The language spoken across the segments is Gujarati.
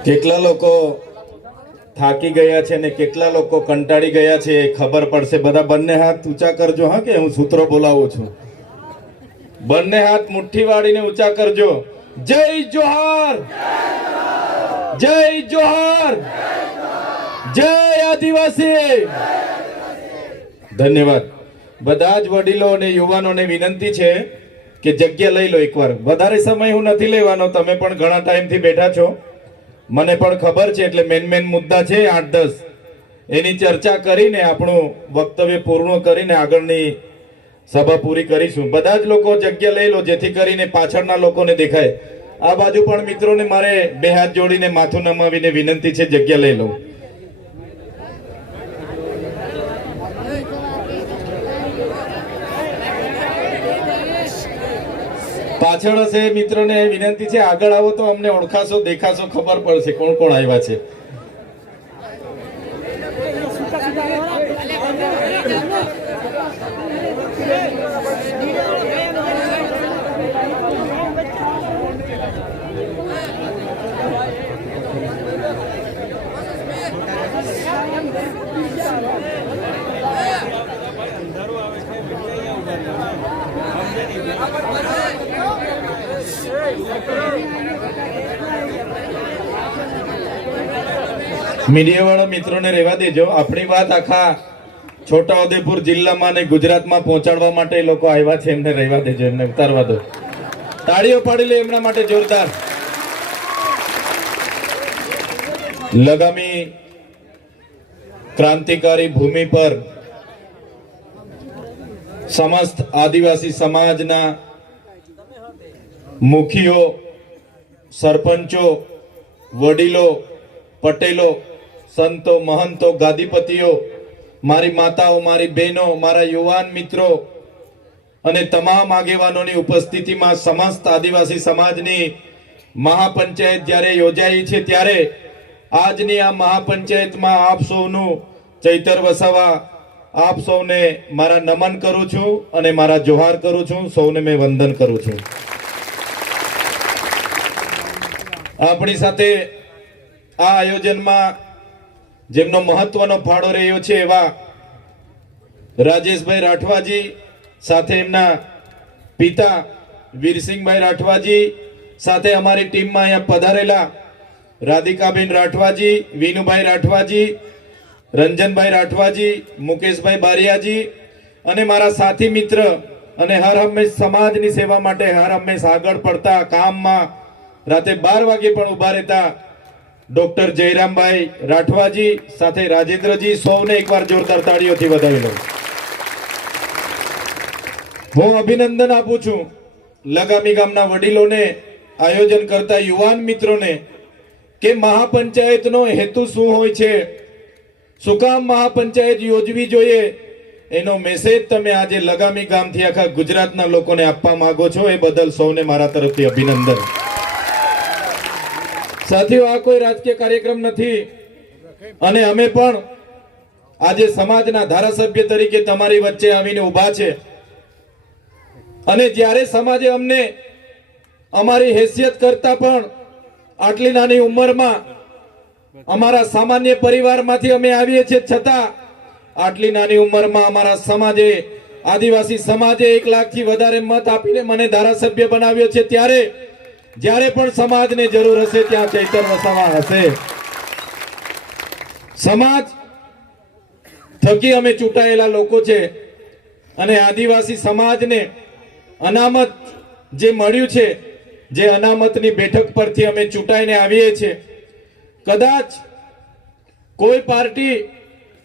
કેટલા લોકો થાકી ગયા છે ને કેટલા લોકો કંટાળી ગયા છે એ ખબર પડશે. બધા બંને હાથ ઊંચા કરજો. હા, કે હું સૂત્રો બોલાવું છું. બંને હાથ મુઠ્ઠી વાળીને ઊંચા કરજો. જય જોહાર, જય જોહાર, જય આદિવાસી. ધન્યવાદ. બધા જ વડીલો અને યુવાનોને વિનંતી છે કે જગ્યા લઈ લો એકવાર. વધારે સમય હું નથી લેવાનો, તમે પણ ઘણા ટાઈમથી બેઠા છો, મને પણ ખબર છે. એટલે મેન મુદ્દા છે 8-10, એની ચર્ચા કરીને આપણું વક્તવ્ય પૂર્ણ કરીને આગળની સભા પૂરી કરીશું. બધા જ લોકો જગ્યા લઈ લો જેથી કરીને પાછળના લોકોને દેખાય. આ બાજુ પણ મિત્રોને મારે બે હાથ જોડીને માથું નમાવીને વિનંતી છે, જગ્યા લઈ લો. પાછળ હશે મિત્રોને વિનંતી છે, આગળ આવો તો અમને ઓળખાશો, દેખાશો, ખબર પડશે કોણ કોણ આવ્યા છે. મીડિયા વાળા મિત્રોને રહેવા દેજો. આપણી વાત આખા છોટાઉદેપુર જિલ્લામાં અને ગુજરાતમાં પહોંચાડવા માટે લોકો આવ્યા છે, એમને રહેવા દેજો, એમને ઉતારવા દો. તાળીઓ પાડી લે એમના માટે જોરદાર. લગામી ક્રાંતિકારી ભૂમિ પર સમસ્ત આદિવાસી સમાજના મુખીઓ, સરપંચો, વડીલો, પટેલો, સંતો, મહંતો, ગાદીપતિઓ, મારી માતાઓ, મારી બહેનો, મારા યુવાન મિત્રો અને તમામ આગેવાનોની ઉપસ્થિતિમાં સમસ્ત આદિવાસી સમાજની મહાપંચાયત જ્યારે યોજાઈ છે, ત્યારે આજની આ મહાપંચાયતમાં આપ સૌનું ચૈતર વસાવા, આપ સૌને મારા નમન કરું છું અને મારા જોહાર કરું છું. સૌને મેં વંદન કરું છું. આપણી સાથે આ આયોજનમાં જેમનો મહત્વનો ફાળો રહ્યો છે એવા રાજેશભાઈ રાઠવાજી, સાથે એમના પિતા વીરસિંહભાઈ રાઠવાજી, સાથે અમારી ટીમમાં અહીંયા પધારેલા રાધિકાબેન રાઠવાજી, વિનુભાઈ રાઠવાજી, રંજનભાઈ રાઠવાજી, મુકેશભાઈ બારિયાજી અને મારા સાથી મિત્ર અને હર હંમેશ સમાજની સેવા માટે હર હંમેશ આગળ પડતા, કામમાં રાતે 12 વાગે પણ ઉભા રહેતા ડોક્ટર જયરામભાઈ રાઠવાજી, સાથે રાજેન્દ્રજી, સૌને એકવાર જોરદાર તાળીઓથી વધાવી લો. હું અભિનંદન આપું છું લગામી ગામના વડીલોને, આયોજન કરતા યુવાન મિત્રોને કે મહાપંચાયતનો હેતુ શું હોય છે, શું કામ મહાપંચાયત યોજવી જોઈએ, એનો મેસેજ તમે આજે લગામી ગામથી આખા ગુજરાતના લોકોને આપવા માંગો છો. એ બદલ સૌને મારા તરફથી અભિનંદન. સાથીઓ, આ કોઈ રાજકીય કાર્યક્રમ નથી અને અમે પણ આજે સમાજના ધારાસભ્ય તરીકે તમારી વચ્ચે આવીને ઊભા છે. અને જ્યારે સમાજે અમને અમારી હેસિયત કરતા પણ આટલી નાની ઉંમરમાં અમારા સામાન્ય પરિવારમાંથી અમે આવીએ છીએ, છતાં આટલી નાની ઉંમરમાં અમારા સમાજે, આદિવાસી સમાજે 1 લાખથી વધારે મત આપીને મને ધારાસભ્ય બનાવ્યો છે. ત્યારે જ્યારે પણ સમાજને જરૂર હશે ત્યાં ચૈતર વસાવા હશે. સમાજ થકી અમે ચૂંટાયેલા લોકો છે અને આદિવાસી સમાજને અનામત જે મળ્યું છે, જે અનામતની બેઠક પરથી અમે ચૂંટાઈને આવીએ છીએ. કદાચ કોઈ પાર્ટી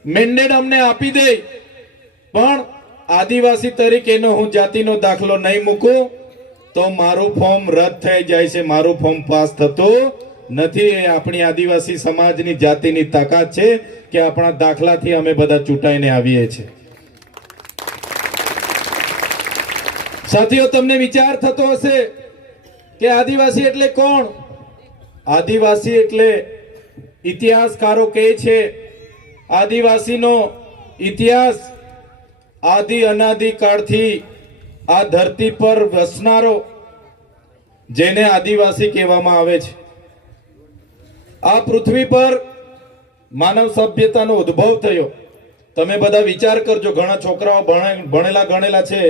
મેન્ડેટ અમને આપી દે, પણ આદિવાસી તરીકેનો હું જાતિનો દાખલો નહીં મૂકું તો મારું ફોર્મ રદ થઈ જાય છે, મારું ફોર્મ પાસ થતું નથી. એ આપણી આદિવાસી સમાજની જાતિની તાકાત છે કે આપણા દાખલાથી અમે બધા ચૂંટાઈને આવીએ છીએ. સાથીઓ, તમને વિચાર થતો હશે કે આદિવાસી એટલે કોણ? આદિવાસી એટલે ઇતિહાસકારો કહે છે આદિવાસીનો ઇતિહાસ આદિ અનાદિ કાળથી આ ધરતી પર વસનારો જેને આદિવાસી કહેવામાં આવે છે. આ પૃથ્વી પર માનવ સભ્યતાનો ઉદ્ભવ થયો. તમે બધા વિચાર કરજો, ઘણા છોકરાઓ ભણેલા ગણેલા છે,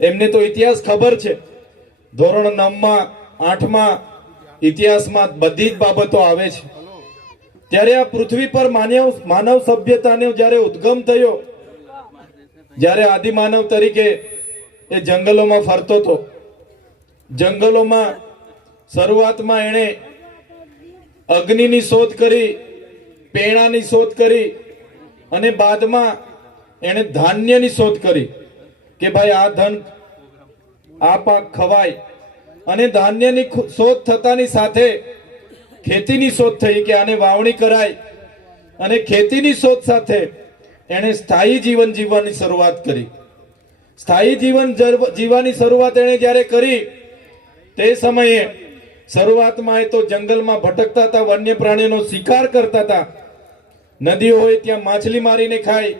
એમને તો ઇતિહાસ ખબર છે. ધોરણ 9માં 8માં ઇતિહાસમાં બધી જ બાબતો આવે છે. ત્યારે આ પૃથ્વી પર માનવ સભ્યતાનો જ્યારે ઉદ્ગમ થયો, જ્યારે આદિમાનવ તરીકે એ જંગલોમાં ફરતો હતો, જંગલોમાં શરૂઆતમાં એણે અગ્નિની શોધ કરી, પેણાની શોધ કરી, અને બાદમાં એણે ધાન્યની શોધ કરી કે ભાઈ આ ધન આ પાક ખવાય. અને ધાન્યની શોધ થતાની સાથે ખેતીની શોધ થઈ કે આને વાવણી કરાય. અને ખેતીની શોધ સાથે એણે સ્થાયી જીવન જીવવાની શરૂઆત કરી. સ્થાયી જીવન જીવવાની શરૂઆત એણે જ્યારે કરી, તે સમયે શરૂઆતમાં એ તો જંગલમાં ભટકતા હતા, વન્ય પ્રાણીઓનો શિકાર કરતા હતા. નદીઓ હોય ત્યાં માછલી મારીને ખાય,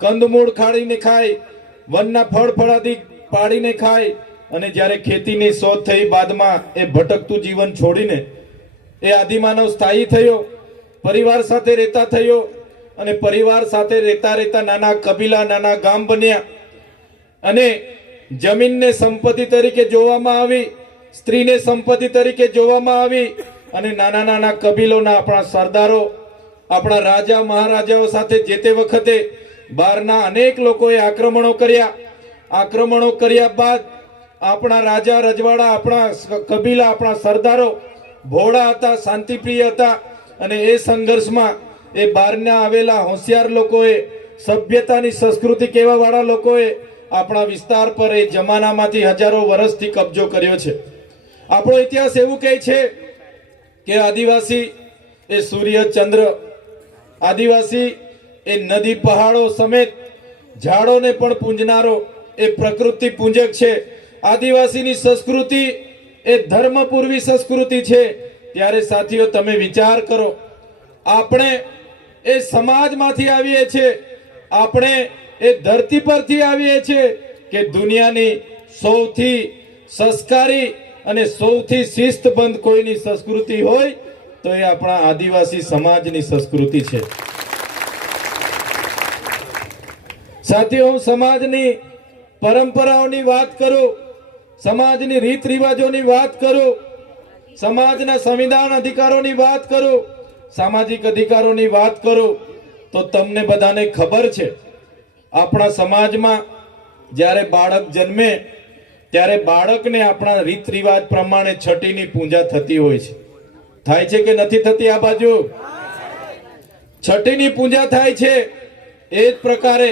કંદમૂળ ખાડીને ખાય, વનના ફળ ફળાદી પાડીને ખાય. અને જ્યારે ખેતીની શોધ થઈ બાદમાં એ ભટકતું જીવન છોડીને એ આદિમાનવ સ્થાયી થયો, પરિવાર સાથે રહેતા થયો. અને પરિવાર સાથે રહેતા રહેતા નાના કબીલા, નાના ગામ બન્યા. અને જમીનને સંપત્તિ તરીકે જોવામાં આવી, સ્ત્રીને સંપત્તિ તરીકે જોવામાં આવી. અને નાના નાના કબીલોના આપણા સરદારો, આપણા રાજા મહારાજાઓ સાથે જે તે વખતે બહારના અનેક લોકોએ આક્રમણો કર્યા. આક્રમણો કર્યા બાદ આપણા રાજા રજવાડા, આપણા કબીલા, આપણા સરદારો ભોળા હતા, શાંતિપ્રિય હતા. અને એ સંઘર્ષમાં એ બહારના આવેલા હોશિયાર લોકોએ, સભ્યતાની સંસ્કૃતિ કહેવા વાળા લોકોએ આપણા વિસ્તાર પર એ જમાનામાંથી હજારો વર્ષથી કબજો કર્યો છે. આપણો ઇતિહાસ એવું કહે છે કે આદિવાસી એ સૂર્ય ચંદ્ર, આદિવાસી એ નદી પહાડો સમેત ઝાડોને પણ પૂંજનારો એ પ્રકૃતિ પૂંજક છે. આદિવાસીની સંસ્કૃતિ એ ધર્મપૂર્વી સંસ્કૃતિ છે. ત્યારે સાથીઓ તમે વિચાર કરો, આપણે એ સમાજમાંથી આવીએ છીએ, આપણે એ ધરતી પરથી આવીએ છીએ કે દુનિયાની સૌથી સંસ્કારી અને સૌથી શિસ્તબંધ કોઈની સંસ્કૃતિ હોય તો એ આપણા આદિવાસી સમાજની સંસ્કૃતિ છે. સાથીઓ, હું સમાજની પરંપરાઓની વાત કરું, સમાજની રીત રિવાજોની વાત કરું, સમાજના સંવિધાન અધિકારોની વાત કરું, સામાજિક અધિકારોની વાત કરું, તો તમને બધાને ખબર છે આપણા સમાજમાં જ્યારે બાળક જન્મે ત્યારે બાળકને આપણા રીત રિવાજ પ્રમાણે છઠ્ઠીની પૂજા થતી હોય છે. થાય છે કે નથી થતી? આ બાજુ છઠ્ઠીની પૂજા થાય છે. એ જ પ્રકારે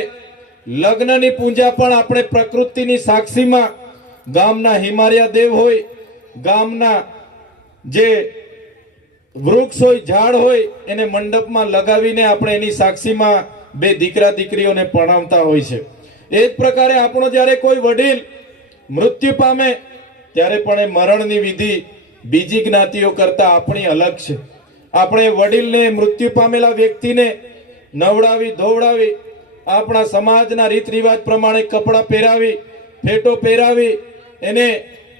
લગ્નની પૂજા પણ આપણે પ્રકૃતિની સાક્ષીમાં ગામના હિમાલયા દેવ હોય, ગામના જે વૃક્ષ હોય, ઝાડ હોય, એને મંડપમાં લગાવીને આપણે એની સાક્ષીમાં બે દીકરા દીકરીઓને પરણાવતા હોય છે. એ જ પ્રકારે આપણો જ્યારે કોઈ વડીલ મૃત્યુ પામે ત્યારે પણ એ મરણની વિધિ બીજી જ્ઞાતિઓ કરતા આપણી અલગ છે. આપણે વડીલને, મૃત્યુ પામેલા વ્યક્તિને નવડાવી ધોવડાવી, આપણા સમાજના રીત રિવાજ પ્રમાણે કપડાં પહેરાવી, ફેટો પહેરાવી, એને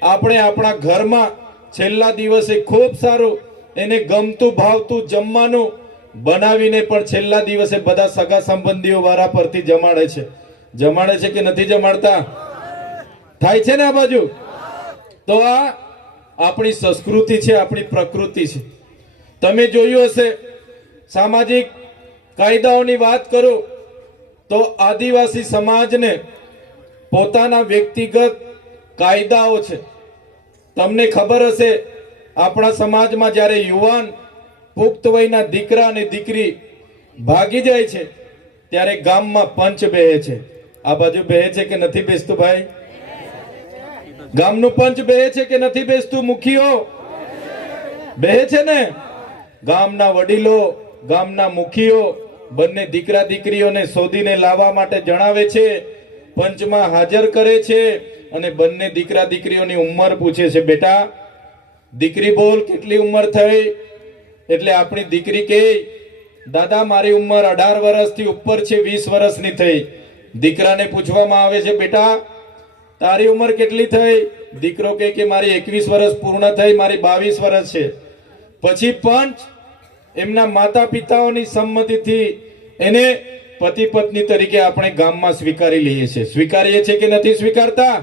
આપણે આપણા ઘરમાં છેલ્લા દિવસે ખૂબ સારું એને ગમતું ભાવતું જમવાનું બનાવીને પણ છેલ્લા દિવસે બધા સગા સંબંધીઓ વારા પરથી જમાડે છે. જમાડે છે કે નથી જમાડતા? થાય છે ને આ બાજુ? તો આ આપણી સંસ્કૃતિ છે, આપણી પ્રકૃતિ છે. તમે જોયું હશે, સામાજિક કાયદાઓની વાત કરો તો આદિવાસી સમાજને પોતાના વ્યક્તિગત કાયદાઓ છે. તમને ખબર હશે, આપણા સમાજમાં જ્યારે યુવાન પુખ્ત વયના દીકરા અને દીકરી ભાગી જાય છે ત્યારે ગામમાં પંચ બેહે છે. આ બાજુ બેહે છે કે નથી બેસતું ભાઈ? ગામનું પંચ બેહે છે કે નથી બેસતું? મુખીઓ બેહે છે ને? ગામના વડીલો, ગામના મુખીઓ બંને દીકરા દીકરીઓને શોધીને લાવવા માટે જણાવે છે, પંચમાં હાજર કરે છે અને બંને દીકરા દીકરીઓની ઉંમર પૂછે છે. બેટા દીકરી બોલ, કેટલી ઉંમર થઈ? એટલે આપણી દીકરી કહે, દાદા મારી ઉંમર 18 વર્ષથી ઉપર છે, 20 વર્ષની થઈ. દીકરાને પૂછવામાં આવે છે, બેટા તારી ઉંમર કેટલી થઈ? દીકરો કહે કે મારી 21 વર્ષ પૂર્ણ થઈ, મારી 22 વર્ષ છે. પછી પંચ એમના માતા પિતાઓની સંમતિથી એને પતિ પત્ની તરીકે આપણે ગામમાં સ્વીકારી લઈએ છીએ. સ્વીકારીએ છીએ કે નથી સ્વીકારતા?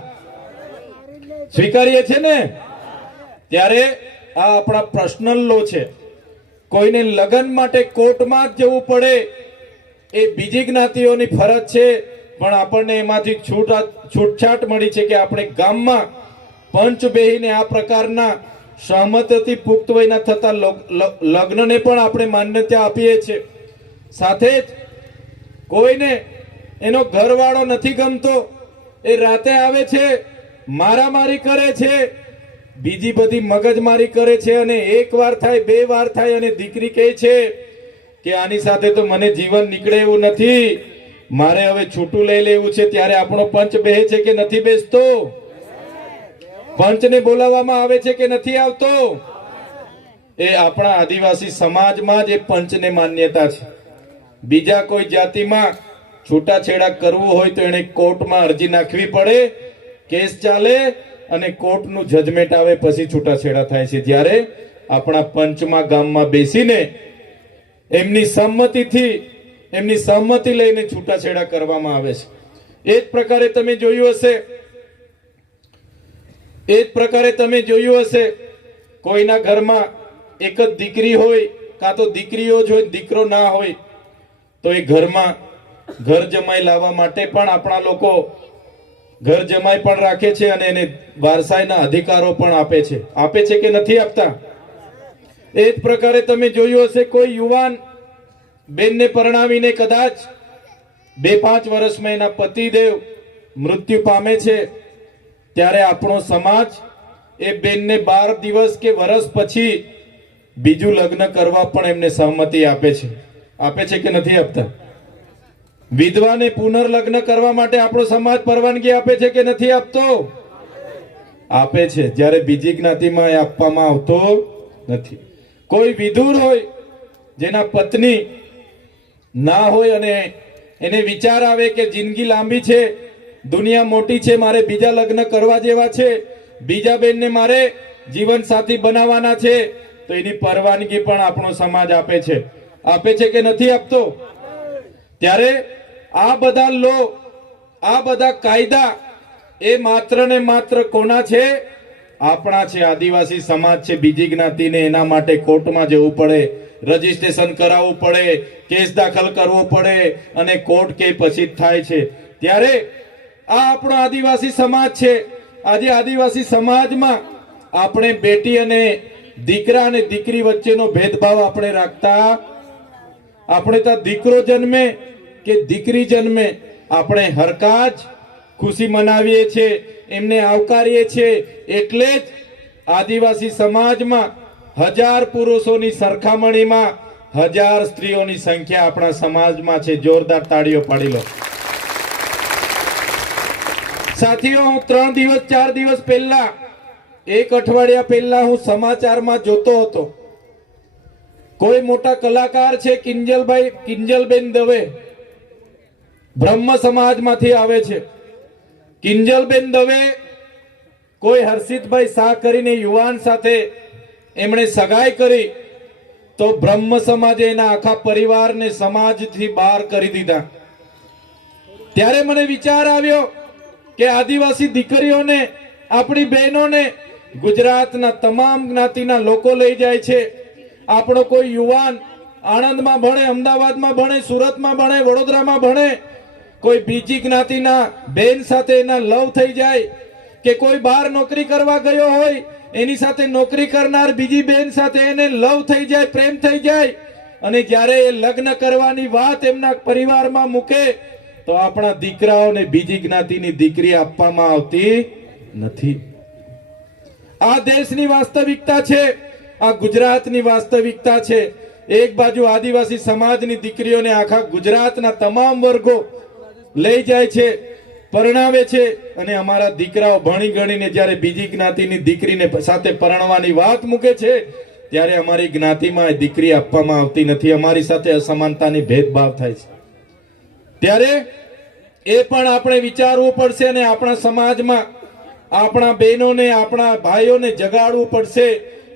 સ્વીકારીએ છીએ ને? ત્યારે આ આપણા પર્સનલ લો છે. કોઈને લગ્ન માટે કોર્ટમાં જ જવું પડે એ બીજી જ્ઞાતિઓની ફરજ છે, પણ આપણને એમાંથી છૂટછાટ મળી છે કે આપણે ગામમાં પંચ બેહીને આ પ્રકારના સહમતિથી પુખ્ત વયના થતા લગ્નને પણ આપણે માન્યતા આપીએ છીએ. સાથે જ કોઈને એનો ઘરવાળો નથી ગમતો, એ રાતે આવે છે, મારામારી કરે છે, બીજી બધી મગજમારી કરે છે, અને એક વાર થાય, બે વાર થાય, અને દીકરી કહે છે કે આની સાથે તો મને જીવન નીકળે એવું નથી, મારે હવે છૂટું લઈ લેવું છે. ત્યારે આપણો પંચ બેહે છે કે નથી બેસતો? પંચને બોલાવવામાં આવે છે કે નથી આવતો? એ આપણા આદિવાસી સમાજમાં જ એ પંચને માન્યતા છે. બીજા કોઈ જાતિમાં છૂટાછેડા કરવું હોય તો એને કોર્ટમાં અરજી નાખવી પડે, કેસ ચાલે અને કોર્ટનું જજમેન્ટ આવે, પછી છૂટાછેડા થાય છે. જ્યારે આપણા પંચમાં ગામમાં બેસીને એમની સંમતિથી, એમની સંમતિ લઈને છૂટાછેડા કરવામાં આવે છે. એ જ પ્રકારે તમે જોયું હશે, કોઈના ઘરમાં એક જ દીકરી હોય, કાં તો દીકરીઓ જ હોય, દીકરો ના હોય, તો એ ઘરમાં ઘર જમાઈ લાવવા માટે પણ આપણા લોકો ઘર જમાઈ પણ રાખે છે અને એને વારસાઈના અધિકારો પણ આપે છે કે નથી આપતા? એ જ પ્રકારે તમે જોયું હશે, કોઈ યુવાન બેનને પરણાવીને કદાચ 2-5 વર્ષમાં એના પતિદેવ મૃત્યુ પામે છે, ત્યારે આપણો સમાજ એ બેનને 12 દિવસ કે વર્ષ પછી બીજું લગ્ન કરવા પણ એમને સહમતિ આપે છે કે નથી આપતા? વિધવાને પુનર્લગ્ન કરવા માટે આપણો સમાજ પરવાનગી આપે છે કે નથી આપતો? આપે છે. જ્યારે બીજી જ્ઞાતિમાં એ આપવામાં આવતો નથી. કોઈ વિધુર હોય, જેના પત્ની ના હોય અને એને વિચાર આવે કે જિંદગી લાંબી છે, દુનિયા મોટી છે, મારે બીજા લગ્ન કરવા જેવા છે, બીજા બેનને મારે જીવન સાથી બનાવવાના છે, તો એની પરવાનગી પણ આપણો સમાજ આપે છે કે નથી આપતો? ત્યારે આ બધા લો, આ બધા કાયદા એ માત્ર ને માત્ર કોના છે? આપણા છે, આદિવાસી સમાજ છે. બીજી જ્ઞાતિને એના માટે કોર્ટમાં જવું પડે, રજીસ્ટ્રેશન કરાવવું પડે, કેસ દાખલ કરવો પડે, અને કોર્ટ કે પછી થાય છે. ત્યારે આ આપણો આદિવાસી સમાજ છે. આજે આદિવાસી સમાજમાં આપણે બેટી અને દીકરા અને દીકરી વચ્ચેનો ભેદભાવ આપણે રાખતા. આપણે તો દીકરો જન્મે કે દીકરી જન્મે, આપણે હરખા જ ખુશી મનાવીએ છીએ, એમને આવકારીએ છીએ. એટલે જ આદિવાસી સમાજમાં 1000 પુરુષોની સરખામણીમાં 1000 સ્ત્રીઓની સંખ્યા આપણા સમાજમાં છે. જોરદાર તાળીઓ પાડી લો. સાથીઓ, હું 3 દિવસ 4 દિવસ પહેલા, 1 અઠવાડિયા પહેલા હું સમાચારમાં જોતો હતો, કોઈ મોટા કલાકાર છે, કિંજલબેન દવે, બ્રહ્મ સમાજમાંથી આવે છે. કિંજલબેન દવે કોઈ હર્ષિતભાઈ શાહ કરીને યુવાન સાથે એમણે સગાઈ કરી, તો બ્રહ્મ સમાજે એના આખા પરિવારને સમાજથી બહાર કરી દીધા. ત્યારે મને વિચાર આવ્યો કે આદિવાસી દીકરીઓને, આપણી બહેનોને ગુજરાતના તમામ જ્ઞાતિના લોકો લઈ જાય છે. આપણો કોઈ યુવાન આણંદમાં ભણે, અમદાવાદમાં ભણે, સુરતમાં ભણે, વડોદરામાં ભણે, કોઈ બીજી જ્ઞાતિના બેન સાથે એના લવ થઈ જાય, કે કોઈ બહાર નોકરી કરવા ગયો હોય, એની સાથે નોકરી કરનાર બીજી બેન સાથે એને લવ થઈ જાય, પ્રેમ થઈ જાય, અને જ્યારે એ લગ્ન કરવાની વાત એમના પરિવારમાં મૂકે, તો આપણા દીકરાઓને બીજી જ્ઞાતિની દીકરી આપવામાં આવતી નથી. આ દેશની વાસ્તવિકતા છે, આ ગુજરાતની વાસ્તવિકતા છે. એક બાજુ આદિવાસી સમાજની દીકરીઓને આખા ગુજરાતના તમામ વર્ગો લઈ જાય છે, પરણાવે છે, અને અમારા દીકરાઓ ભણી ગણીને જ્યારે બીજી જ્ઞાતિની દીકરીને સાથે પરણવાની વાત મૂકે છે, ત્યારે અમારી જ્ઞાતિમાં દીકરી આપવામાં આવતી નથી. અમારી સાથે અસમાનતાની ભેદભાવ થાય છે. ત્યારે એ પણ આપણે વિચારવું પડશે, અને આપણા સમાજમાં આપણા બહેનોને, આપણા ભાઈઓને જગાડવું પડશે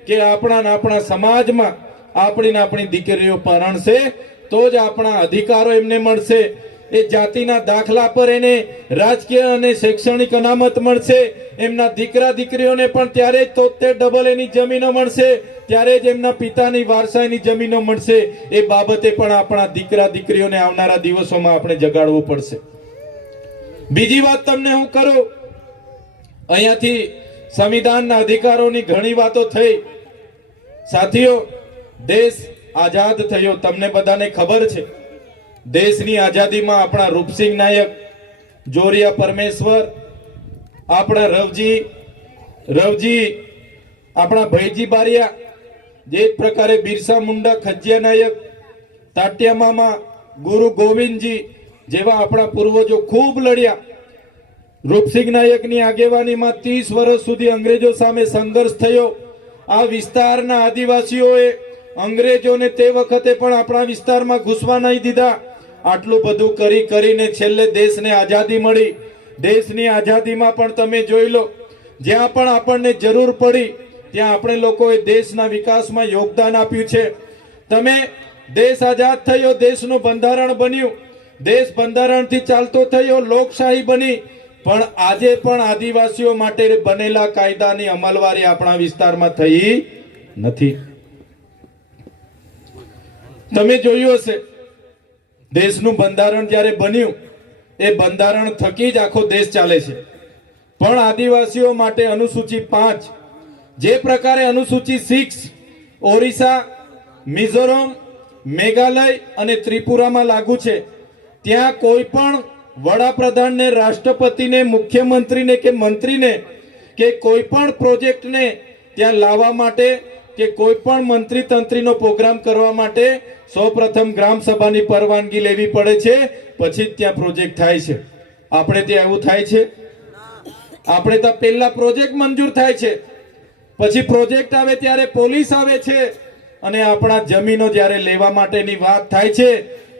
કે આપણા સમાજમાં આપણી દીકરીઓ પરણશે તો જ આપણા અધિકારો એમને મળશે. એ જાતિના દાખલા પર એને રાજકીય અને શૈક્ષણિક અનામત મળશે. એમના દીકરા દીકરીઓને પણ ત્યારે જ 73 એની જમીનો મળશે, ત્યારે જ એમના પિતાની વારસાઈની જમીનો મળશે. એ બાબતે પણ આપણા દીકરા દીકરીઓને આવનારા દિવસોમાં આપણે જગાડવું પડશે. બીજી વાત તમને હું કરું, અહીંયાથી સંવિધાનના અધિકારોની ઘણી વાતો થઈ. સાથીઓ, દેશ આઝાદ થયો, તમને બધાને ખબર છે. દેશની આઝાદીમાં આપણા રૂપસિંહ નાયક, જોરિયા પરમેશ્વર, આપણા રવજી, આપણા ભૈજી બારિયા, જે પ્રકારે બિરસા મુંડા, ખજિયા નાયક, તાટ્યા મામા, ગુરુ ગોવિંદજી જેવા આપણા પૂર્વજો ખૂબ લડ્યા. રૂપસિંહ નાયકની આગેવાનીમાં 30 વર્ષ સુધી અંગ્રેજો સામે સંઘર્ષ થયો. આ વિસ્તારના આદિવાસીઓએ અંગ્રેજોને તે વખતે પણ આપણા વિસ્તારમાં ઘૂસવા નહીં દીધા. આટલું બધું કરીને છેલ્લે દેશને આઝાદી મળી. દેશની આઝાદીમાં પણ તમે જોઈ લો, જ્યાં પણ આપણને જરૂર પડી ત્યાં આપણે લોકોએ દેશના વિકાસમાં યોગદાન આપ્યું છે. તમે દેશ આઝાદ થયો, દેશનું બંધારણ બન્યું, દેશ બંધારણથી ચાલતો થયો, લોકશાહી બની, પણ આજે પણ આદિવાસીઓ માટે બનેલા કાયદાની અમલવારી આપણા વિસ્તારમાં થઈ નથી. તમે જોયું હશે, દેશનું બંધારણ જ્યારે બન્યું એ બંધારણ થકી જ આખો દેશ ચાલે છે. પણ આદિવાસીઓ માટે અનુસૂચિ 5, જે પ્રકારે અનુસૂચિ 6 ઓરિસ્સા, મિઝોરમ, મેઘાલય અને ત્રિપુરામાં લાગુ છે, ત્યાં કોઈ પણ વડાપ્રધાનને, રાષ્ટ્રપતિને, મુખ્યમંત્રીને કે મંત્રીને કે કોઈ પણ પ્રોજેક્ટને ત્યાં લાવવા માટે કે કોઈ પણ મંત્રી તંત્રીનો પ્રોગ્રામ કરવા માટે સૌપ્રથમ ગ્રામ સભાની પરવાનગી લેવી પડે છે, પછી જ ત્યાં પ્રોજેક્ટ થાય છે. આપણે ત્યાં એવું થાય છે? આપણે તો પહેલા પ્રોજેક્ટ મંજૂર થાય છે, પછી પ્રોજેક્ટ આવે ત્યારે પોલીસ આવે છે, અને આપણા જમીનો જ્યારે લેવા માટેની વાત થાય છે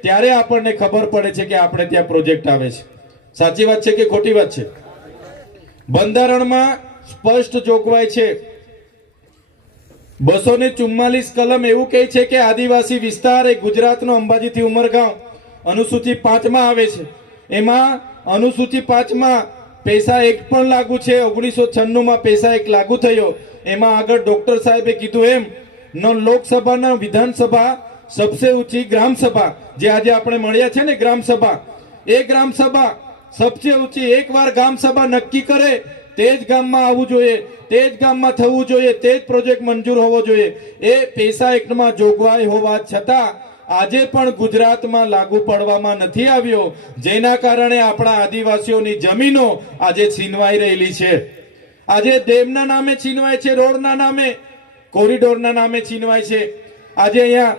ત્યારે આપણને ખબર પડે છે કે આપણે ત્યાં પ્રોજેક્ટ આવે છે. સાચી વાત છે કે ખોટી વાત છે? બંધારણમાં સ્પષ્ટ જોગવાઈ છે. 244 કલમ એવું કહે છે કે આદિવાસી વિસ્તાર એ ગુજરાતનો અંબાજીથી ઉમરગાંવ અનુસૂચિ 5 માં આવે છે. એમાં અનુસૂચિ 5 માં પૈસા એક્ટ પણ લાગુ છે. 1996 માં પૈસા એક્ટ લાગુ થયો. એમાં આગળ ડોક્ટર સાહેબે કીધું એમ લોકસભાના વિધાનસભા સબસે ઊંચી ગ્રામ સભા, જે આજે આપણે મળ્યા છે ને ગ્રામ સભા, એ ગ્રામ સભા સબસે ઊંચી, એકવાર ગ્રામ સભા નક્કી કરે તે જ ગામમાં આવવું જોઈએ, તે જ ગામમાં થવું જોઈએ, તે જ પ્રોજેક્ટ મંજૂર હોવો જોઈએ. એ પૈસા એક્ટમાં જોગવાઈ હોવા છતાં આજે પણ ગુજરાતમાં લાગુ પડવામાં નથી આવ્યો, જેના કારણે આપણા આદિવાસીઓની જમીનો આજે છીનવાઈ રહેલી છે. આજે ડેમના નામે છીનવાય છે, રોડના નામે, કોરિડોરના નામે છીનવાય છે. આજે અહીંયા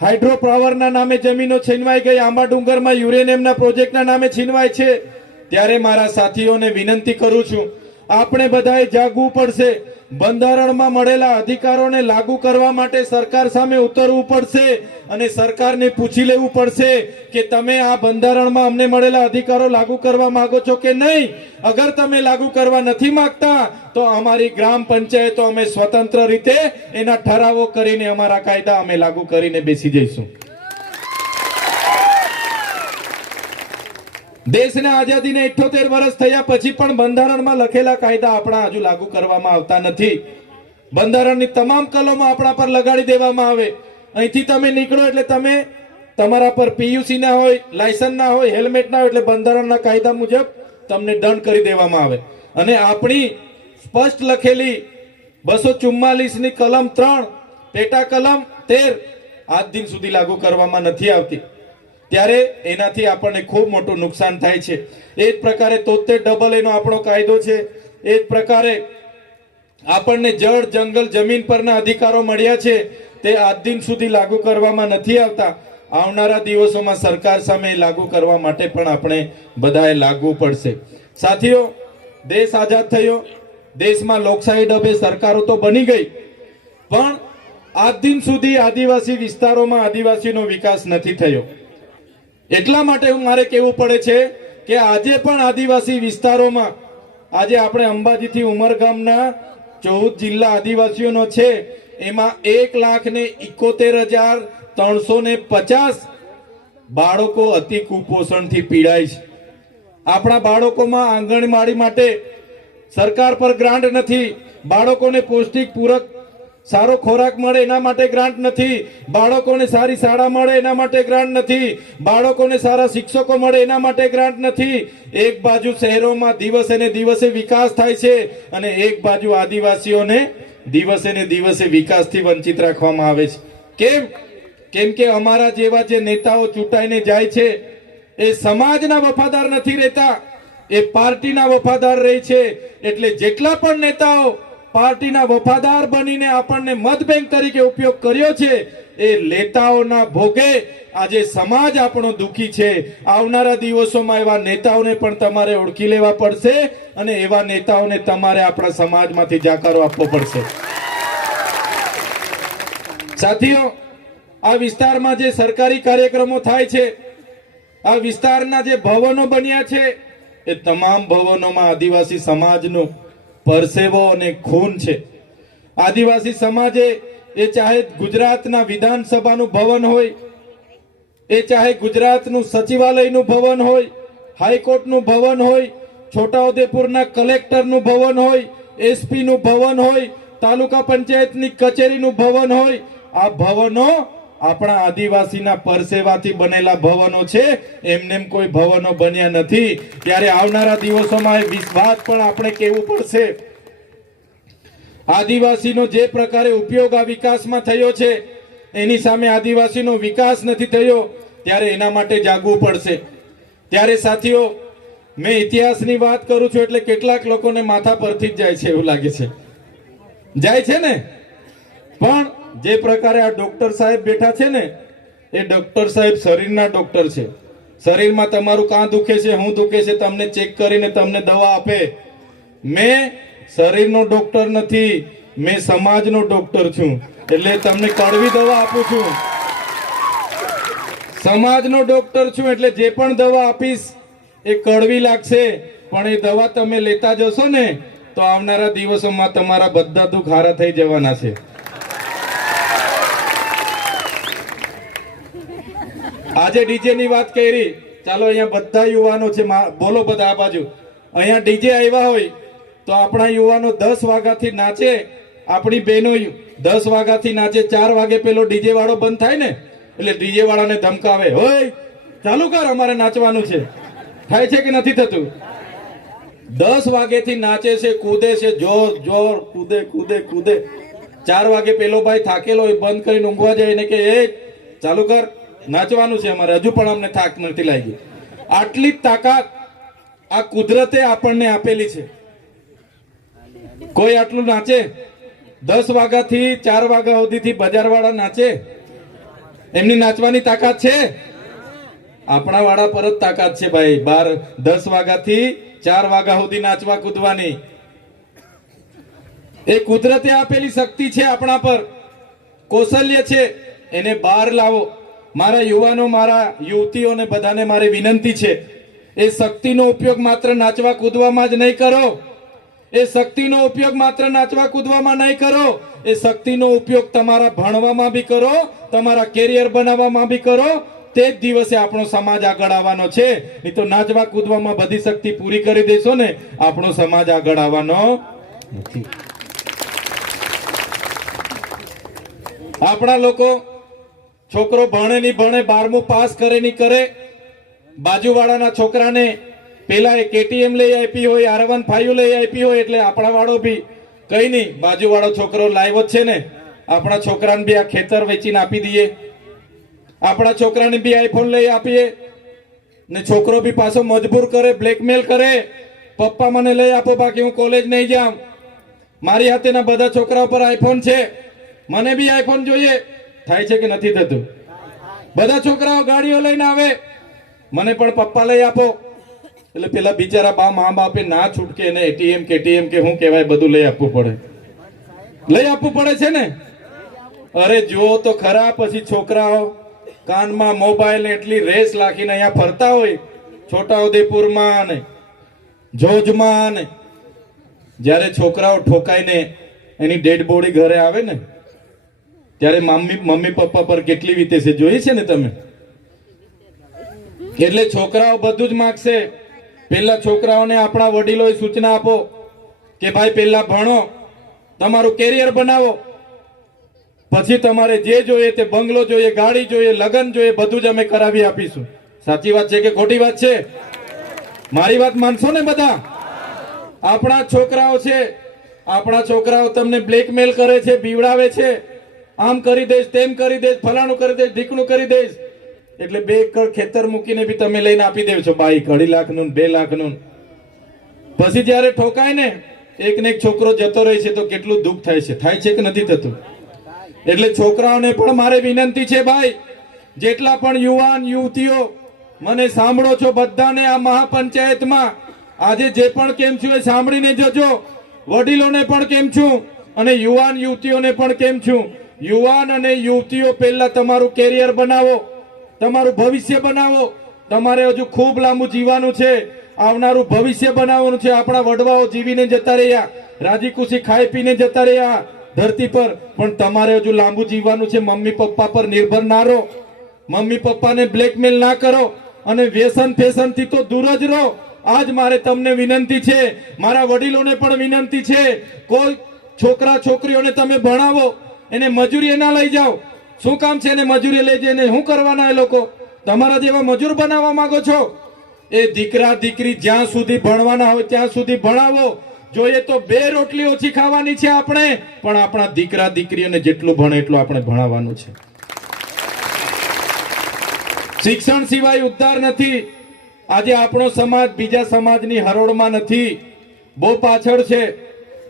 હાઇડ્રો પાવરના નામે જમીનો છીનવાઈ ગઈ, આંબા ડુંગરમાં યુરેનિયમના પ્રોજેક્ટના નામે છીનવાય છે. ત્યારે મારા સાથીઓને વિનંતી કરું છું, આપણે બધાએ જાગવું પડશે. બંધારણમાં મળેલા અધિકારોને લાગુ કરવા માટે સરકાર સામે ઉતરવું પડશે અને સરકારને પૂછી લેવું પડશે કે તમે આ બંધારણમાં અમને મળેલા અધિકારો લાગુ કરવા માંગો છો કે નહીં. અગર તમે લાગુ કરવા નથી માંગતા તો અમારી ગ્રામ પંચાયતો અમે સ્વતંત્ર રીતે એના ઠરાવો કરીને અમારા કાયદા અમે લાગુ કરીને બેસી જઈશું. દેશના આઝાદીને 78 વર્ષ થયા પછી પણ બંધારણમાં લખેલા કાયદા આપણા હજુ લાગુ કરવામાં આવતા નથી. બંધારણની તમામ કલમો આપણા પર લગાડી દેવામાં આવે. અહીંથી તમે નીકળો એટલે તમે તમારા પર પીયુસી ના હોય, લાયસન્સ ના હોય, હેલ્મેટ ના હોય એટલે બંધારણના કાયદા મુજબ તમને દંડ કરી દેવામાં આવે. અને આપણી સ્પષ્ટ લખેલી 244 ની કલમ 3 પેટા કલમ 13 આજ દિન સુધી લાગુ કરવામાં નથી આવતી. ત્યારે એનાથી આપણને ખૂબ મોટું નુકસાન થાય છે. એ જ પ્રકારે 73 એનો આપણો કાયદો છે. એ જ પ્રકારે આપણને જળ, જંગલ, જમીન પરના અધિકારો મળ્યા છે, તે આજ દિન સુધી લાગુ કરવામાં નથી આવતા. આવનારા દિવસોમાં સરકાર સામે લાગુ કરવા માટે પણ આપણે બધાએ લાગવું પડશે. સાથીઓ, દેશ આઝાદ થયો, દેશમાં લોકશાહી ઢબે સરકારો તો બની ગઈ, પણ આજ દિન સુધી આદિવાસી વિસ્તારોમાં આદિવાસીનો વિકાસ નથી થયો. એટલા માટે મારે કહેવું પડે છે કે આજે પણ આદિવાસી વિસ્તારોમાં, આજે આપણે અંબાજીથી ઉમરગામના 14 જિલ્લા આદિવાસીઓનો છે, એમાં 1,71,350 બાળકો અતિ કુપોષણથી પીડાય છે. આપણા બાળકોમાં આંગણવાડી માટે સરકાર પર ગ્રાન્ટ નથી, બાળકોને પૌષ્ટિક પૂરક સારો ખોરાક મળે એના માટે ગ્રાન્ટ નથી, બાળકોને સારી શાળા મળે એના માટે ગ્રાન્ટ નથી, બાળકોને સારા શિક્ષકો મળે એના માટે ગ્રાન્ટ નથી. એક બાજુ શહેરોમાં દિવસે ને દિવસે વિકાસ થાય છે અને એક બાજુ આદિવાસીઓને દિવસે ને દિવસે વિકાસથી વંચિત રાખવામાં આવે છે. કેમ કે અમારા જેવા જે નેતાઓ ચૂંટાઈને જાય છે એ સમાજના વફાદાર નથી રહેતા, એ પાર્ટીના વફાદાર રહે છે. એટલે જેટલા પણ નેતાઓ પાર્ટીના વફાદાર બનીને આપણને મત બેંક તરીકે ઉપયોગ કર્યો છે એ નેતાઓના ભોગે આજે સમાજ આપણો દુખી છે. આવનારા દિવસોમાં એવા નેતાઓને પણ તમારે ઓળખી લેવા પડશે અને એવા નેતાઓને તમારે આપણા સમાજમાંથી જાકારો આપવો પડશે. સાથીઓ, આ વિસ્તારમાં જે સરકારી કાર્યક્રમો થાય છે, આ વિસ્તારના જે ભવનો બન્યા છે એ તમામ ભવનોમાં આદિવાસી સમાજનું પરસેવો અને ખૂન છે. આદિવાસી સમાજે એ ચાહે ગુજરાતના વિધાનસભાનું ભવન હોય, એ ચાહે ગુજરાતનું સચિવાલયનું ભવન હોય, હાઈકોર્ટનું ભવન હોય, છોટાઉદેપુરના કલેક્ટરનું ભવન હોય, એસપીનું ભવન હોય, તાલુકા પંચાયતની કચેરીનું ભવન હોય, આ ભવનો આપણા આદિવાસીના પરસેવાથી બનેલા ભવનો છે, એમનેમ કોઈ ભવનો બન્યા નથી. ત્યારે આવનારા દિવસોમાં એ વાત પણ આપણે કહેવું પડશે. આદિવાસીનો જે પ્રકારે ઉપયોગ આ વિકાસમાં થયો છે એની સામે આદિવાસીનો વિકાસ નથી થયો, ત્યારે એના માટે જાગવું પડશે. ત્યારે સાથીઓ, મેં ઇતિહાસની વાત કરું છું એટલે કેટલાક લોકોને માથા પરથી જ જાય છે એવું લાગે છે. જાય છે ને? પણ જે પ્રકારે આ ડોક્ટર સાહેબ બેઠા છે ને એ ડોક્ટર સાહેબ શરીરના ડોક્ટર છે. શરીરમાં તમારું કાં દુખે છે, શું દુખે છે, તમને ચેક કરીને તમને દવા આપે. મેં શરીરનો ડોક્ટર નથી, મેં સમાજનો ડોક્ટર છું, એટલે તમને કડવી દવા આપું છું. સમાજનો ડોક્ટર છું એટલે જે પણ દવા આપીશ એ કડવી લાગશે, પણ એ દવા તમે લેતા જશો ને તો આવનારા દિવસોમાં તમારા બધા દુઃખ હારા થઈ જવાના છે. આજે ડીજે ની વાત કરી, ચાલો અહીંયા બધા યુવાનો છે, બોલો બધા આ બાજુ. અહીંયા ડીજે આવ્યા હોય તો આપણા યુવાનો 10 વાગ્યાથી નાચે, આપણી બહેનો 10 વાગ્યાથી નાચે, 4 વાગે પેલો ડીજે વાળો બંધ થાય ને એટલે ડીજે વાળાને ધમકાવે, હોય ચાલુ કર, અમારે નાચવાનું છે. થાય છે કે નથી થતું? 10 વાગેથી નાચે છે, કૂદે છે, જોર જોર કૂદે કૂદે કૂદે. 4 વાગે પેલો ભાઈ થાકેલો હોય બંધ કરીને ઊંઘવા જાય ને કે એ ચાલુ કર, નાચવાનું છે અમારે, હજુ પણ અમને થાક નથી લાગી. આટલી તાકાત આ કુદરતે આપણને આપેલી છે. કોઈ આટલું નાચે? 10 વાગ્યાથી 4 વાગ્યા સુધીથી બજાર વાળા નાચે? એમની નાચવાની તાકાત છે? આપણા વાળા પર જ તાકાત છે ભાઈ. 10 વાગ્યાથી 4 વાગ્યા સુધી નાચવા કૂદવાની એ કુદરતે આપેલી શક્તિ છે આપણા પર, કૌશલ્ય છે, એને બહાર લાવો. મારા યુવાનો, મારા યુવતીઓને બધાને મારી વિનંતી છે, એ શક્તિનો ઉપયોગ માત્ર નાચવા કૂદવામાં જ નહીં કરો. એ શક્તિનો ઉપયોગ માત્ર નાચવા કૂદવામાં નહીં કરો, એ શક્તિનો ઉપયોગ તમારા ભણવામાં બી કરો, તમારા કેરિયર બનાવવામાં બી કરો. તે જ દિવસે આપણો સમાજ આગળ આવવાનો છે. નહીં તો નાચવા કૂદવામાં બધી શક્તિ પૂરી કરી દેશો ને આપણો સમાજ આગળ આવવાનો નથી. આપણા લોકો છોકરો ભણે નહીં ભણે, 12મું પાસ કરે નહીં કરે, બાજુવાળાના છોકરાને પેલા એ KTM લઈ આપી હોય, R15 લઈ આપી હોય એટલે આપણા વાળો બી કઈ નહીં, બાજુવાળો છોકરો લાવ્યો છે ને, આપણા છોકરાને બી આ ખેતર વેચીને આપી દઈએ, આપણા છોકરાને બી આઈફોન લઈ આપીએ ને છોકરો બી પાછો મજબૂર કરે, બ્લેકમેલ કરે, પપ્પા મને લઈ આપો બાકી હું કોલેજ નહીં જાઉં. મારી હાથેના બધા છોકરાઓ પર આઈફોન છે, મને બી આઈફોન જોઈએ. થાય છે કે નથી થતું? બધા છોકરાઓ ગાડીઓ લઈને આવે, મને પણ પપ્પા લઈ આપો. એટલે પેલા બિચારા મા બાપે ના છૂટકે એને ATM KTM કે શું કહેવાય બધું લઈ આપવું પડે. લઈ આપવું પડે છે ને? અરે જુઓ તો ખરા, પછી છોકરાઓ કાનમાં મોબાઈલ એટલી રેસ લાખીને અહીંયા ફરતા હોય, છોટાઉદેપુરમાં ને જોજમાં ને. જ્યારે છોકરાઓ ઠોકાઈને એની ડેડ બોડી ઘરે આવે ને ત્યારે મમ્મી પપ્પા પર કેટલી વીતે છે જોઈ છે ને તમે. એટલે છોકરાઓ બધું જ માગશે. પેલા છોકરાઓને આપણા વડીલોએ સૂચના આપો કે ભાઈ પેલા ભણો, તમારું કેરિયર બનાવો, પછી તમારે જે જોઈએ તે બંગલો જોઈએ, ગાડી જોઈએ, લગ્ન જોઈએ, બધું જ અમે કરાવી આપીશું. સાચી વાત છે કે ખોટી વાત છે? મારી વાત માનશો ને બધા? આપણા છોકરાઓ છે, આપણા છોકરાઓ તમને બ્લેકમેલ કરે છે, બીવડાવે છે, આમ કરી દઈશ, તેમ કરી દઈશ, ફલાણું કરી દઈશ, ઢીકણું કરી દઈશ, એટલે 2 એકર ખેતર મૂકીને બી તમે લઈને આપી દેવ છો બાઈક 2.5 લાખનું 2 લાખનું. પછી જયારે ઠોકાય ને એક ને એક છોકરો જતો રહે છે તો કેટલું દુઃખ થાય છે કે નથી થતું? એટલે છોકરાઓને પણ મારે વિનંતી છે, ભાઈ જેટલા પણ યુવાન યુવતીઓ મને સાંભળો છો, બધાને આ મહાપંચાયતમાં આજે જે પણ કેમ છું એ સાંભળીને જજો. વડીલોને પણ કેમ છું અને યુવાન યુવતીઓને પણ કેમ છું. યુવાન અને યુવતીઓ પહેલા તમારું કેરિયર બનાવો, તમારું ભવિષ્ય બનાવો. તમારે હજુ ખૂબ લાંબુ જીવવાનું છે, આવનારું ભવિષ્ય બનાવવાનું છે. આપણા વડવાઓ જીવીને જતા રહ્યા, રાજી ખુશી ખાઈ પીને જતા રહ્યા ધરતી પર, પણ તમારે હજુ લાંબુ જીવવાનું છે. મમ્મી પપ્પા પર નિર્ભર ના રહો, મમ્મી પપ્પાને બ્લેકમેલ ના કરો અને વ્યસન ફેશન થી તો દૂર જ રહો. આજ મારે તમને વિનંતી છે, મારા વડીલોને પણ વિનંતી છે. કોઈ છોકરા છોકરીઓને તમે ભણાવો, એને મજૂરી ના લઈ જાઓ. શું કામ છે એને મજૂરી લઈ જઈને શું કરવાના? એ લોકો તમારા જેવા મજૂર બનાવવા માંગો છો? એ દીકરા દીકરી જ્યાં સુધી ભણવાના હોય ત્યાં સુધી ભણાવો. જોઈએ તો 2 રોટલી ઓછી ખાવાની છે આપણે, પણ આપણા દીકરા દીકરીઓને જેટલું ભણે એટલું આપણે ભણાવવાનું છે. શિક્ષણ સિવાય ઉદ્ધાર નથી. આજે આપણો સમાજ બીજા સમાજની હરોળમાં નથી, બહુ પાછળ છે.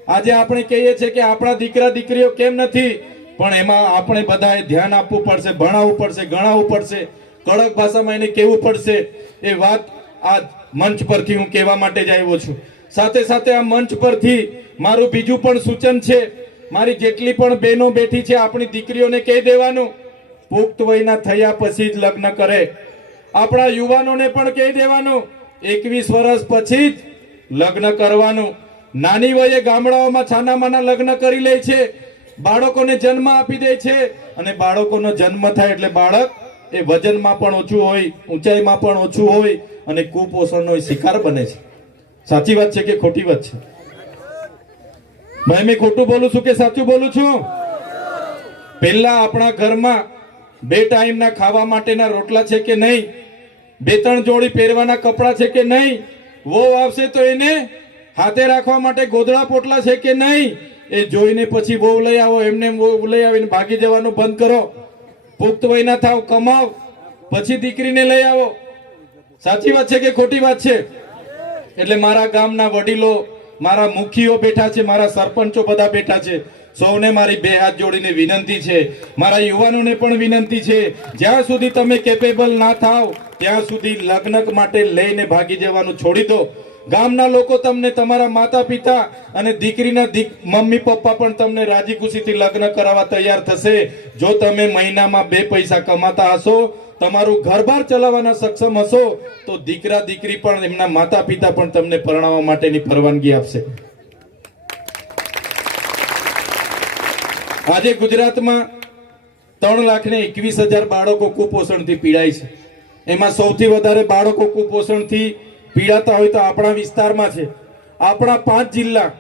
આજે આપણે કહીએ છીએ કે આપણા દીકરા દીકરીઓ કેમ નથી, પણ એમાં આપણે બધાએ ધ્યાન આપવું પડશે, ભણાવવું પડશે, ગણાવવું પડશે, કડક ભાષામાં એને કહેવું પડશે. એ વાત આ મંચ પરથી હું કહેવા માટે જ આવ્યો છું. સાથે સાથે આ મંચ પરથી મારું બીજું પણ સૂચન છે. મારી જેટલી પણ બહેનો બેઠી છે, આપણી દીકરીઓને કહી દેવાનું, પુખ્ત વયના થયા પછી જ લગ્ન કરે. આપણા યુવાનોને પણ કહી દેવાનું, 21 વર્ષ પછી જ લગ્ન કરવાનું. નાની વયે ગામડાઓમાં છાનામાના લગ્ન કરી લે છે, બાળકોને જન્મ આપી દે છે, અને બાળકોનો જન્મ થાય એટલે બાળક એ વજનમાં પણ ઓછું હોય, ઊંચાઈમાં પણ ઓછું હોય અને કુપોષણનો શિકાર બને છે. સાચી વાત છે કે ખોટી વાત છે? ભાઈ મેં ખોટું બોલું છું કે સાચું બોલું છું? પહેલા આપણા ઘરમાં 2 ટાઈમના ખાવા માટેના રોટલા છે કે નહીં? 2-3 જોડી પહેરવાના કપડા છે કે નહીં? વહુ આવશે તો એને હાથે રાખવા માટે ગોદડા પોટલા છે કે નહીં? એ જોઈને પછી વહુ લઈ આવો, એમને વહુ લઈ આવીને ભાગી જવાનું બંધ કરો. પુખ્ત વયના થાવ, કમાવ, પછી દીકરીને લઈ આવો. સાચી વાત છે કે ખોટી વાત છે? એટલે મારા ગામના વડીલો, મારા મુખીઓ બેઠા છે, મારા સરપંચો બધા બેઠા છે, સૌને મારી 2 હાથ જોડીને વિનંતી છે. મારા યુવાનોને પણ વિનંતી છે, જ્યાં સુધી તમે કેપેબલ ના થાવ ત્યાં સુધી લગ્ન માટે લઈને ભાગી જવાનું છોડી દો. ગામના લોકો તમને, તમારા માતા પિતા અને દીકરીના મમ્મી પપ્પા પણ તમને રાજી ખુશીથી લગ્ન કરાવવા તૈયાર થશે, જો તમે મહિનામાં 2 પૈસા કમાતા હશો, તમારું ઘરબાર ચલાવવાના સક્ષમ હશો, તો દીકરા દીકરી પણ, એમના માતા પિતા પણ તમને પરણાવવા માટેની પરવાનગી આપશે. આજે ગુજરાતમાં 3,21,000 બાળકો કુપોષણથી પીડાય છે. એમાં સૌથી વધારે બાળકો કુપોષણથી પીડાતા હોય તો આપણા વિસ્તારમાં છે. આપણા 5 જિલ્લા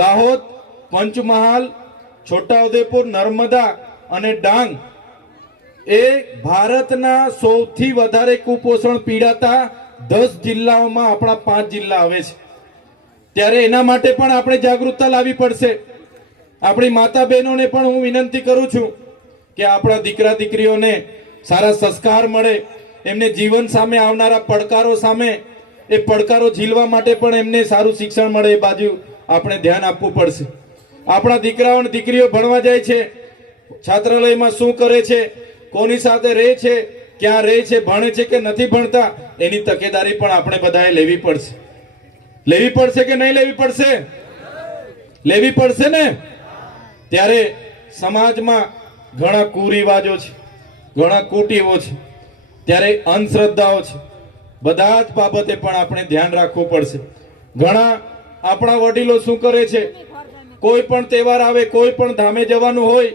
દાહોદ, પંચમહાલ, છોટાઉદેપુર, નર્મદા અને ડાંગ એ ભારતના સૌથી વધારે કુપોષણ પીડાતા 10 જિલ્લાઓમાં આપણા 5 જિલ્લા આવે છે. ત્યારે એના માટે પણ આપણે જાગૃતતા લાવવી પડશે. આપણી માતા બહેનોને પણ હું વિનંતી કરું છું કે આપણા દીકરા દીકરીઓને સારા સંસ્કાર મળે, એમને જીવન સામે આવનારા પડકારો સામે એ પડકારો ઝીલવા માટે પણ એમને સારું શિક્ષણ મળે, એ બાજુ આપણે ધ્યાન આપવું પડશે. આપણા દીકરાઓ અને દીકરીઓ ભણવા જાય છે, છાત્રાલયમાં શું કરે છે, કોની સાથે રહે છે, ક્યાં રહે છે, ભણે છે કે નથી ભણતા, એની તકેદારી પણ આપણે બધાએ લેવી પડશે. લેવી પડશે કે નહીં લેવી પડશે? લેવી પડશે ને. ત્યારે સમાજમાં ઘણા કુરિવાજો છે, ઘણા કુટેવો છે, ત્યારે અંધશ્રદ્ધાઓ છે, બધા જ બાબતે પણ આપણે ધ્યાન રાખવું પડશે. ઘણા આપણા વડીલો શું કરે છે, કોઈ પણ તહેવાર આવે, કોઈ પણ ધામે જવાનું હોય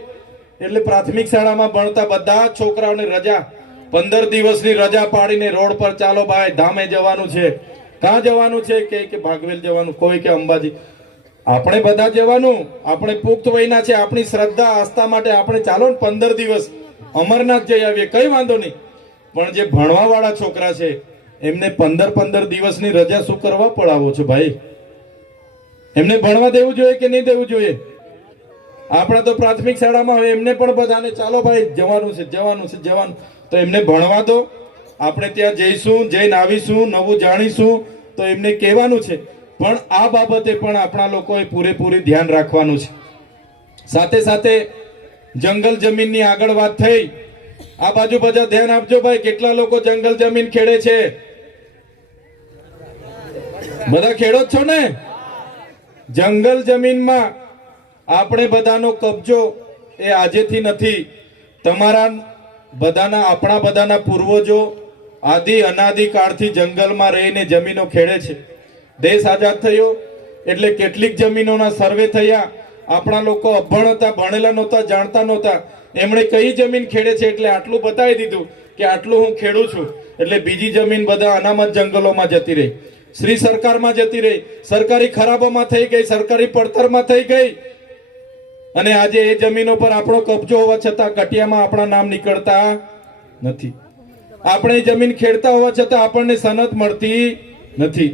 એટલે પ્રાથમિક શાળામાં ભણતા બધા જ છોકરાઓને રજા 15 દિવસની રજા પાડીને રોડ પર ચાલો ભાઈ ધામે જવાનું છે. ક્યાં જવાનું છે? કે ભાગવેલ જવાનું, કોઈ કે અંબાજી. આપણે બધા જવાનું, આપણે પુખ્ત વયના છે, આપણી શ્રદ્ધા આસ્થા માટે આપણે ચાલો ને 15 દિવસ અમરનાથ જઈ આવીએ, કઈ વાંધો નહીં. પણ જે ભણવા વાળા છોકરા છે એમને 15 દિવસની રજા શું કરવા પડાવો છો ભાઈ? એમને ભણવા દેવું જોઈએ કે નહીં દેવું જોઈએ? આપણે તો પ્રાથમિક શાળામાં હવે એમને પણ બધાને ચાલો ભાઈ જવાનું છે, જવાનું છે, જવાનું, તો એમને ભણવા દો. આપણે ત્યાં જઈશું, જઈને આવીશું, નવું જાણીશું, તો એમને કહેવાનું છે. પણ આ બાબતે પણ આપણા લોકોએ પૂરેપૂરી ધ્યાન રાખવાનું છે. સાથે સાથે જંગલ જમીનની આગળ વાત થઈ. આ બાજુ બધા ધ્યાન આપજો ભાઈ, કેટલા લોકો જંગલ જમીન ખેડે છે? બધા ખેડો જ છો ને? જંગલ જમીનમાં આપણે બધાનો કબજો એ આજેથી નથી. તમારા બધાના, આપણા બધાના પૂર્વજો આદિ અનાદિ કાળથી જંગલમાં રહીને જમીનો ખેડે છે. દેશ આઝાદ થયો એટલે કેટલીક જમીનોના સર્વે થયા. આપણા લોકો અભણ હતા, ભણેલા નહોતા, જાણતા નહોતા. એમણે કઈ જમીન ખેડે છે એટલે આટલું બતાવી દીધું કે આટલું હું ખેડું છું, એટલે બીજી જમીન બધા અનામત જંગલોમાં જતી રહી, શ્રી સરકારમાં જતી રહી, સરકારી ખરાબોમાં થઈ ગઈ, સરકારી પડતરમાં થઈ ગઈ. અને આજે એ જમીનો પર આપણો કબજો હોવા છતાં કટિયામાં આપણા નામ નીકળતા નથી. આપણે જમીન ખેડતા હોવા છતાં આપણને સનદ મળતી નથી.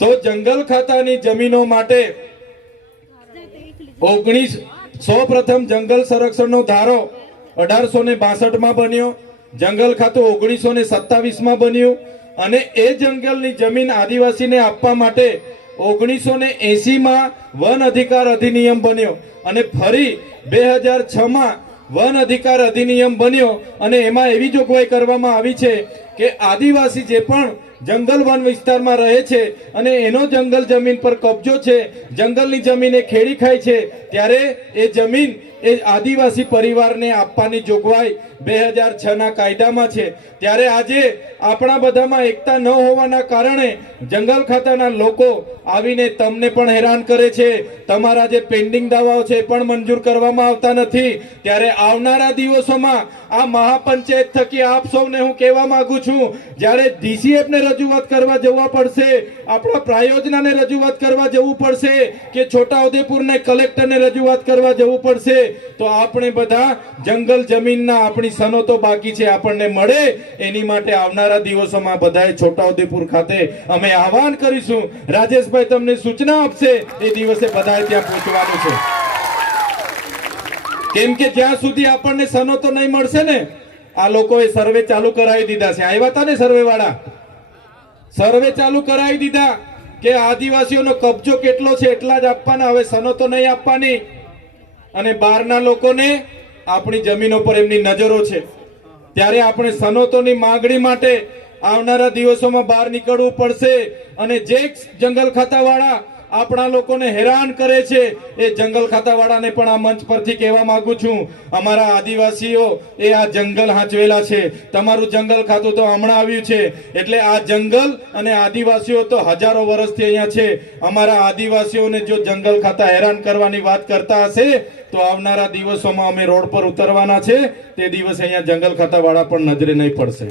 તો જંગલ ખાતાની જમીનો માટે 19 પ્રથમ જંગલ સંરક્ષણનો ધારો 1862 માં બન્યો. જંગલ ખાતું 1927 માં બન્યું. અને એ જંગલની જમીન આદિવાસીને આપવા માટે 1980 માં વન અધિકાર અધિનિયમ બન્યો. અને ફરી 2006 માં વન અધિકાર અધિનિયમ બન્યો. અને એમાં એવી જોગવાઈ કરવામાં આવી છે કે આદિવાસી જે પણ જંગલ વન વિસ્તારમાં રહે છે અને એનો જંગલ જમીન પર કબજો છે, જંગલની જમીન એ ખેડી ખાય છે, ત્યારે એ જમીન એ આદિવાસી પરિવારને આપવાની જોગવાઈ 2006 ના કાયદામાં છે. ત્યારે આજે આપણા બધામાં એકતા ન હોવાના કારણે જંગલ ખાતાના લોકો આવીને તમને પણ હેરાન કરે છે. તમારા જે પેન્ડિંગ દાવાઓ છે એ પણ મંજૂર કરવામાં આવતા નથી. ત્યારે આવનારા દિવસોમાં આ મહાપંચાયત થકી આપ સૌને હું કહેવા માંગુ છું, જ્યારે DCF ને રજૂઆત કરવા જવા પડશે, આપણા પ્રાયોજનાને રજૂઆત કરવા જવું પડશે, કે છોટાઉદેપુરને કલેક્ટરને રજૂઆત કરવા જવું પડશે, તો આપણે બધા જંગલ જમીનના આપણી સનતો બાકી છે આપણને મળે, એની માટે આવનારા દિવસોમાં બધાએ છોટાઉદેપુર ખાતે અમે આહવાન કરીશું. રાજેશભાઈ તમને સૂચના આપશે, એ દિવસે બધાએ ત્યાં પહોંચવાનું છે. કેમ કે જ્યાં સુધી આપણને સનતો નહીં મળશે ને, આ લોકોએ સર્વે ચાલુ કરાવી દીધા છે. આવ્યા હતા ને સર્વે વાળા, સર્વે ચાલુ કરાવી દીધા કે આદિવાસીઓનો કબજો કેટલો છે એટલા જ આપવાના, હવે સનતો નહીં આપવાની. અને બહારના લોકોને આપણી જમીનો પર એમની નજરો છે. ત્યારે આપણે સનતોની માંગણી માટે આવનારા દિવસોમાં બહાર નીકળવું પડશે. અને જે જંગલ ખાતાવાળા આપણા લોકોને હેરાન કરે છે, એ જંગલ ખાતાવાળાને પણ આ મંચ પરથી કહેવા માંગુ છું, અમારા આદિવાસીઓ એ આ જંગલ હાંચવેલા છે. તમારું જંગલ ખાતું તો હમણાં આવ્યું છે, એટલે આ જંગલ અને આદિવાસીઓ તો હજારો વર્ષથી અહીંયા છે. અમારા આદિવાસીઓને જો જંગલ ખાતા હેરાન કરવાની વાત કરતા હશે તો આવનારા દિવસોમાં અમે રોડ પર ઉતરવાના છે. તે દિવસે અહીંયા જંગલ ખાતાવાળા પણ નજરે નહીં પડશે.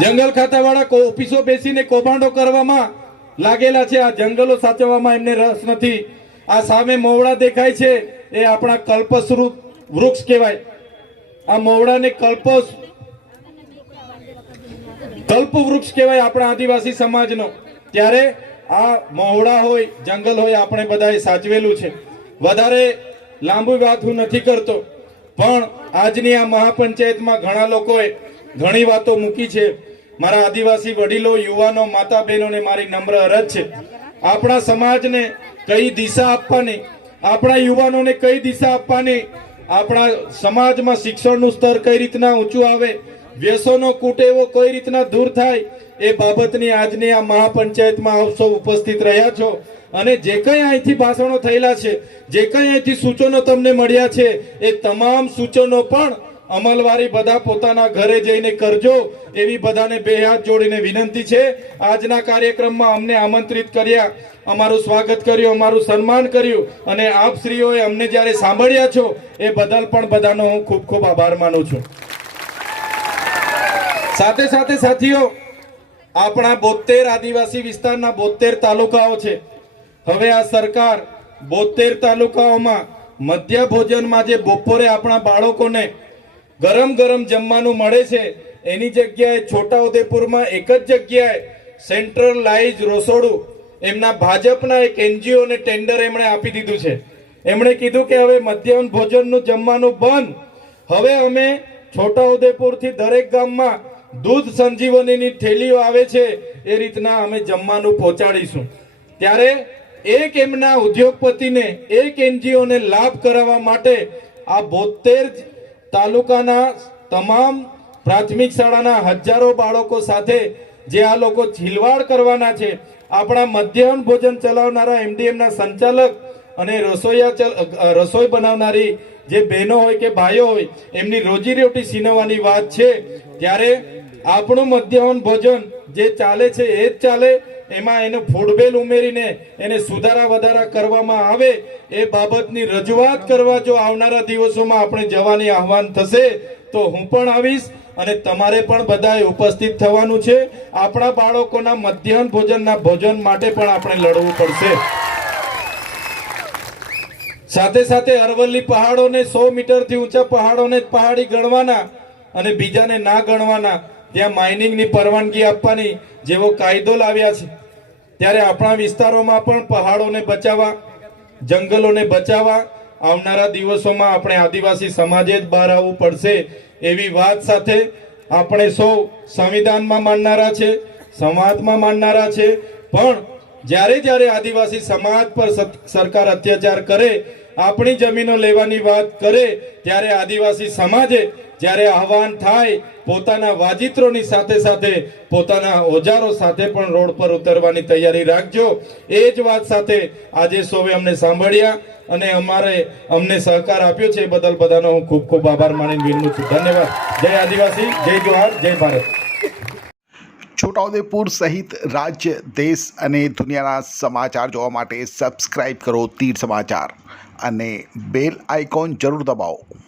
જંગલ ખાતાવાળા ઓફિસો બેસીને કૌભાંડો કરવામાં લાગેલા છે. આ જંગલો સાચવવામાં એમને રસ નથી. આ સામે મોવડા દેખાય છે એ આપણા કલ્પસૃ વૃક્ષ કહેવાય. આ મોવડાને કલ્પ વૃક્ષ કહેવાય આપણા આદિવાસી સમાજનો. ત્યારે આ મોવડા હોય, જંગલ હોય, આપણે બધાએ સાચવેલું છે. વધારે લાંબુ વાત હું નથી કરતો, પણ આજની આ મહાપંચાયતમાં ઘણા લોકોએ ઘણી વાતો મૂકી છે. મારા આદિવાસી વડીલો, યુવાનો, માતા બહેનોને મારી નમ્ર અરજ છે, આપણા સમાજને કઈ દિશા આપવાની, આપણા યુવાનોને કઈ દિશા આપવાની, આપણા સમાજમાં શિક્ષણનું સ્તર કઈ રીતના ઊંચું આવે, વ્યસનો કુટેવો કઈ રીતના દૂર થાય, એ બાબતની આજની આ મહાપંચાયતમાં આપ સૌ ઉપસ્થિત રહ્યા છો. અને જે કંઈ અહીંથી ભાષણો થયેલા છે, જે કંઈ અહીંથી સૂચનો તમને મળ્યા છે, એ તમામ સૂચનો પણ અમલવારી બધા પોતાના ઘરે જઈને કરજો એવી બધાને બે હાથ જોડીને વિનંતી છે. આજના કાર્યક્રમમાં અમને આમંત્રિત કર્યા, અમારું સ્વાગત કર્યું, અમારું સન્માન કર્યું અને આપ શ્રીઓએ અમને જ્યારે સાંભળ્યા છો એ બદલ પણ બધાનો હું ખૂબ ખૂબ આભાર માનું છું. સાથે સાથે સાથીઓ, આપણા 72 આદિવાસી વિસ્તારના 72 તાલુકાઓ છે. હવે આ સરકાર 72 તાલુકાઓમાં મધ્ય ભોજનમાં જે બપોરે આપણા બાળકોને ગરમ ગરમ જમવાનું મળે છે એની જગ્યાએ છોટાઉદેપુરમાં એક જ જગ્યાએ સેન્ટ્રલાઇઝ રસોડું એમના ભાજપના એક NGO ને ટેન્ડર એમણે આપી દીધું છે. એમણે કીધું કે હવે મધ્યાહન ભોજનનું જમવાનું બંધ, હવે અમે છોટાઉદેપુરથી દરેક ગામમાં દૂધ સંજીવનીની થેલીઓ આવે છે એ રીતના અમે જમવાનું પહોંચાડીશું. ત્યારે એક એમના ઉદ્યોગપતિને, એક NGO ને લાભ કરાવવા માટે આ 72 તાલુકાના તમામ પ્રાથમિક શાળાના હજારો બાળકો સાથે જે આ લોકો ખિલવાડ કરવાના છે, આપણા મધ્યાહન ભોજન ચલાવનારા MDM ના સંચાલક અને રસોઈ બનાવનારી જે બહેનો હોય કે ભાઈઓ હોય એમની રોજીરોટી છીનવવાની વાત છે. ત્યારે આપણું મધ્યાહન ભોજન જે ચાલે છે એ જ ચાલે, એમાં એનું ફૂડબેલ ઉમેરીને એને સુધારા વધારા કરવામાં આવે એ બાબતની રજૂઆત કરવા જો આવનારા દિવસોમાં આપણે જવાની આહવાન થશે તો હું પણ આવીશ અને તમારે પણ બધાએ ઉપસ્થિત થવાનું છે. આપણા બાળકોના મધ્યાહન ભોજનના ભોજન માટે પણ આપણે લડવું પડશે. સાથે સાથે અરવલ્લી પહાડોને 100 મીટરથી ઊંચા પહાડોને જ પહાડી ગણવાના અને બીજાને ના ગણવાના, ત્યાં માઇનિંગની પરવાનગી આપવાની જેવો કાયદો લાવ્યા છે. ત્યારે આપણા વિસ્તારોમાં પણ પહાડોને બચાવવા, જંગલોને બચાવવા આવનારા દિવસોમાં આપણે આદિવાસી સમાજે જ બહાર આવવું પડશે એવી વાત સાથે આપણે સૌ સંવિધાનમાં માનનારા છે, સમાજમાં માનનારા છે, પણ જ્યારે જ્યારે આદિવાસી સમાજ પર સરકાર અત્યાચાર કરે, આપણી જમીનો લેવાની વાત કરે, ત્યારે આદિવાસી સમાજે જ્યારે આહવાન થાય પોતાના વાજિત્રોની સાથે સાથે પોતાના ઓજારો સાથે પણ રોડ પર ઉતરવાની તૈયારી રાખજો. એ જ વાત સાથે આજે સૌએ અમને સાંભળ્યા અને અમને સહકાર આપ્યો છે એ બદલ બધાનો હું ખૂબ ખૂબ આભાર માનીને વિનમું છું. ધન્યવાદ. જય આદિવાસી, જય જોહાર, જય ભારત. છોટાઉદેપુર સહિત રાજ્ય, દેશ અને દુનિયાના સમાચાર જોવા માટે સબસ્ક્રાઇબ કરો તીર સમાચાર અને બેલ આઇકોન જરૂર દબાવો.